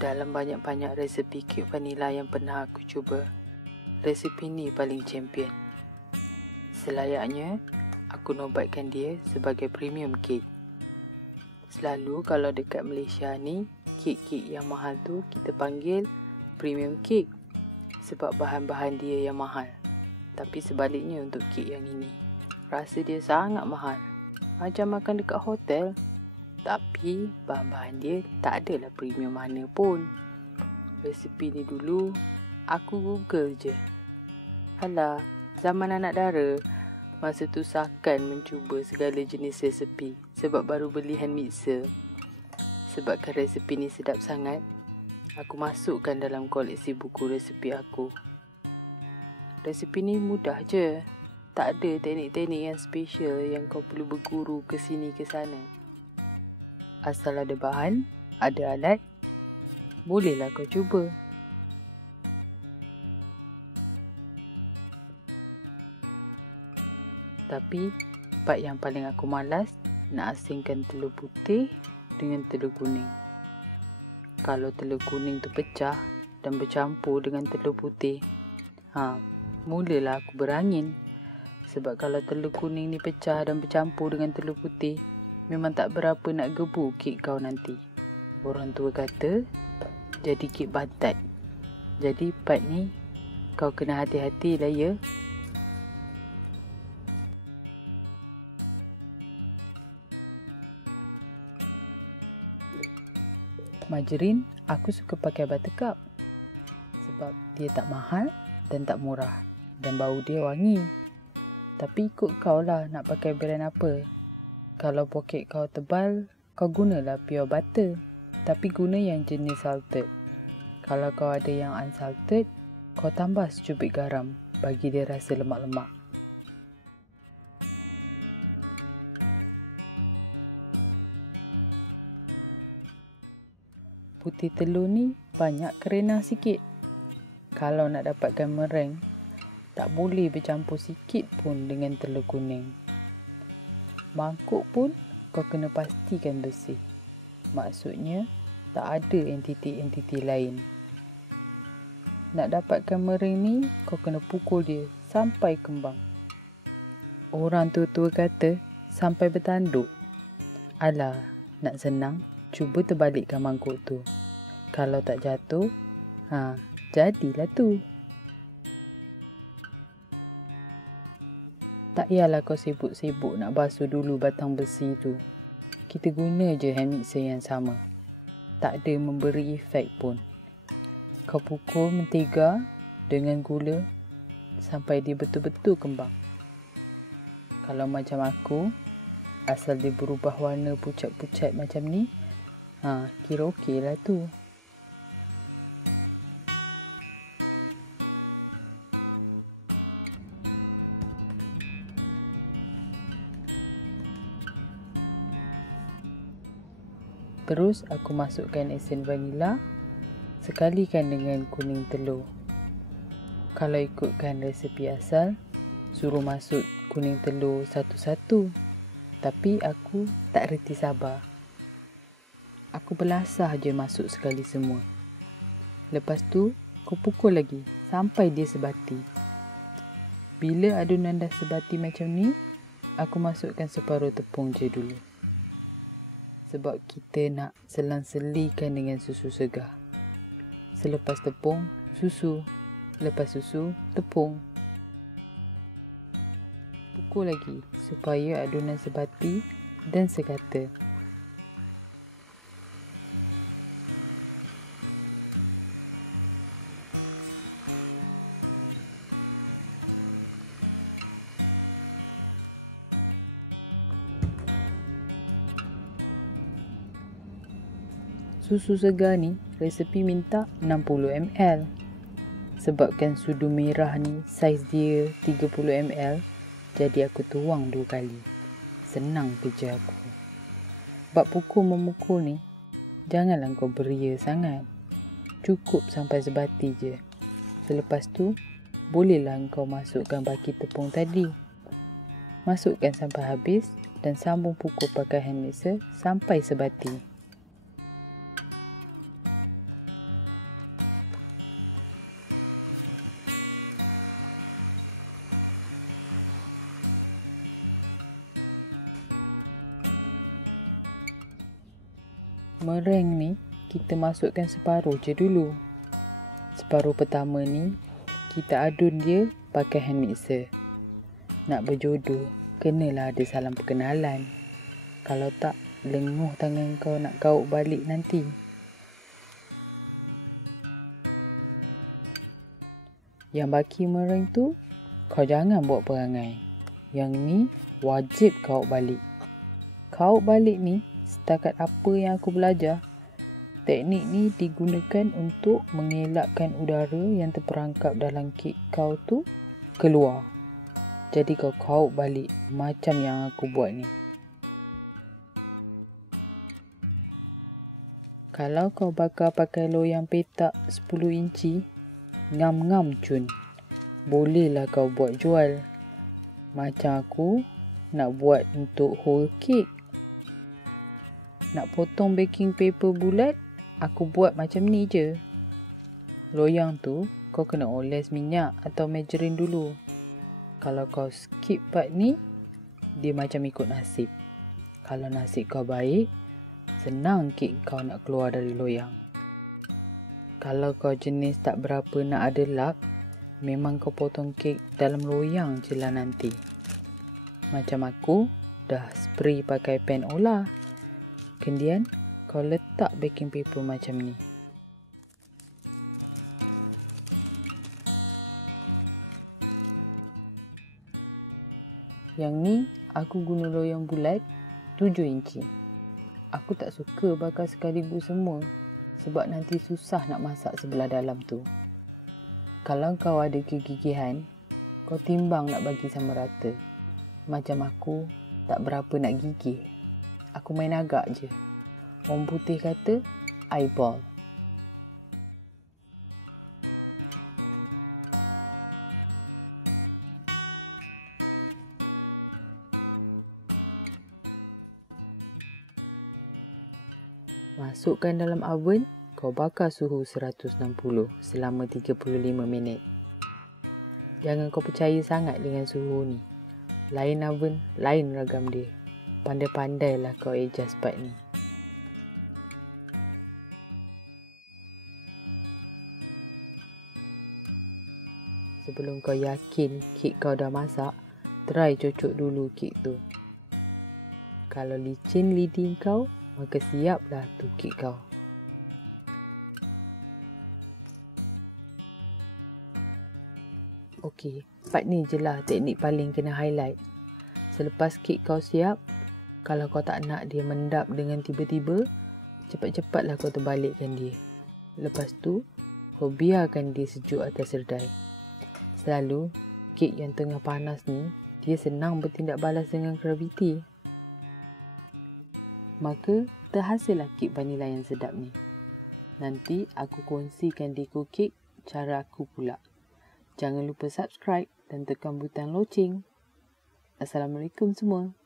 Dalam banyak-banyak resepi kek vanila yang pernah aku cuba, resepi ni paling champion. Selayaknya, aku nobatkan dia sebagai premium kek. Selalu kalau dekat Malaysia ni, kek-kek yang mahal tu kita panggil premium kek sebab bahan-bahan dia yang mahal. Tapi sebaliknya untuk kek yang ini, rasa dia sangat mahal. Macam makan dekat hotel. Tapi bahan-bahan dia tak adalah premium mana pun. Resepi ni dulu aku google je. Alah, zaman anak dara, masa tu sakan mencuba segala jenis resepi sebab baru beli hand mixer. Sebabkan resepi ni sedap sangat, aku masukkan dalam koleksi buku resepi aku. Resepi ni mudah je. Tak ada teknik-teknik yang special yang kau perlu berguru ke sini ke sana. Asal ada bahan, ada alat, bolehlah kau cuba. Tapi, part yang paling aku malas nak asingkan telur putih dengan telur kuning. Kalau telur kuning tu pecah dan bercampur dengan telur putih, mulalah aku berangin. Sebab kalau telur kuning ni pecah dan bercampur dengan telur putih, memang tak berapa nak gebu kek kau nanti. Orang tua kata, jadi kek batat. Jadi part ni, kau kena hati-hati lah ya. Margarin, aku suka pakai buttercup. Sebab dia tak mahal dan tak murah. Dan bau dia wangi. Tapi ikut kau lah nak pakai brand apa. Kalau poket kau tebal, kau gunalah pure butter. Tapi guna yang jenis salted. Kalau kau ada yang unsalted, kau tambah secubit garam bagi dia rasa lemak-lemak. Putih telur ni banyak kerenah sikit. Kalau nak dapatkan meringue, tak boleh bercampur sikit pun dengan telur kuning. Mangkuk pun kau kena pastikan bersih. Maksudnya, tak ada entiti-entiti lain. Nak dapatkan meringue ni, kau kena pukul dia sampai kembang. Orang tua-tua kata, sampai bertanduk. Alah, nak senang, cuba terbalikkan mangkuk tu. Kalau tak jatuh, jadilah tu. Tak payahlah kau sibuk-sibuk nak basuh dulu batang besi tu. Kita guna je hand mixer yang sama. Tak ada memberi efek pun. Kau pukul mentega dengan gula sampai dia betul-betul kembang. Kalau macam aku, asal dia berubah warna pucat-pucat macam ni, kira okey lah tu. Terus aku masukkan esen vanila, sekalikan dengan kuning telur. Kalau ikutkan resepi asal, suruh masuk kuning telur satu-satu. Tapi aku tak reti sabar. Aku belasah je masuk sekali semua. Lepas tu, kau pukul lagi sampai dia sebati. Bila adunan dah sebati macam ni, aku masukkan separuh tepung je dulu. Sebab kita nak selang-selikan dengan susu segar. Selepas tepung, susu. Lepas susu, tepung. Pukul lagi supaya adunan sebati dan sekata. Susu segar ni, resepi minta 60 ml. Sebabkan sudu merah ni, saiz dia 30 ml, jadi aku tuang 2 kali. Senang kerja aku. Bab pukul memukul ni, janganlah kau beria sangat. Cukup sampai sebati je. Selepas tu, bolehlah kau masukkan baki tepung tadi. Masukkan sampai habis dan sambung pukul pakai hand mixer sampai sebati. Meringue ni kita masukkan separuh je dulu. Separuh pertama ni kita adun dia pakai hand mixer. Nak berjodoh, kenalah ada salam perkenalan. Kalau tak, lenguh tangan kau nak gauk balik nanti. Yang baki meringue tu, kau jangan buat perangai. Yang ni wajib gauk balik. Gauk balik ni setakat apa yang aku belajar. Teknik ni digunakan untuk mengelakkan udara yang terperangkap dalam kek kau tu keluar. Jadi kau gauk balik macam yang aku buat ni. Kalau kau bakar pakai loyang petak 10 inci, ngam-ngam cun. Bolehlah kau buat jual. Macam aku nak buat untuk whole cake. Nak potong baking paper bulat, aku buat macam ni je. Loyang tu kau kena oles minyak atau margarine dulu. Kalau kau skip part ni, dia macam ikut nasib. Kalau nasib kau baik, senang kek kau nak keluar dari loyang. Kalau kau jenis tak berapa nak ada luck, memang kau potong kek dalam loyang je lah nanti. Macam aku, dah spray pakai pen olah. Kemudian, kau letak baking paper macam ni. Yang ni, aku guna loyang bulat 7 inci. Aku tak suka bakar sekaligus semua sebab nanti susah nak masak sebelah dalam tu. Kalau kau ada kegigihan, kau timbang nak bagi sama rata. Macam aku, tak berapa nak gigih. Aku main agak je. Orang putih kata, eyeball. Masukkan dalam oven, kau bakar suhu 160 selama 35 minit. Jangan kau percaya sangat dengan suhu ni. Lain oven, lain ragam dia. Pandai-pandailah kau adjust part ni. Sebelum kau yakin kek kau dah masak, try cocok dulu kek tu. Kalau licin lidi kau, maka siaplah tu kek kau. Okey, part ni je lah teknik paling kena highlight. Selepas kek kau siap, kalau kau tak nak dia mendap dengan tiba-tiba, cepat-cepatlah kau terbalikkan dia. Lepas tu, kau biarkan dia sejuk atas sedai. Selalu, kek yang tengah panas ni, dia senang bertindak balas dengan graviti. Maka, terhasillah kek vanila yang sedap ni. Nanti, aku kongsikan deko kek cara aku pula. Jangan lupa subscribe dan tekan butang loceng. Assalamualaikum semua.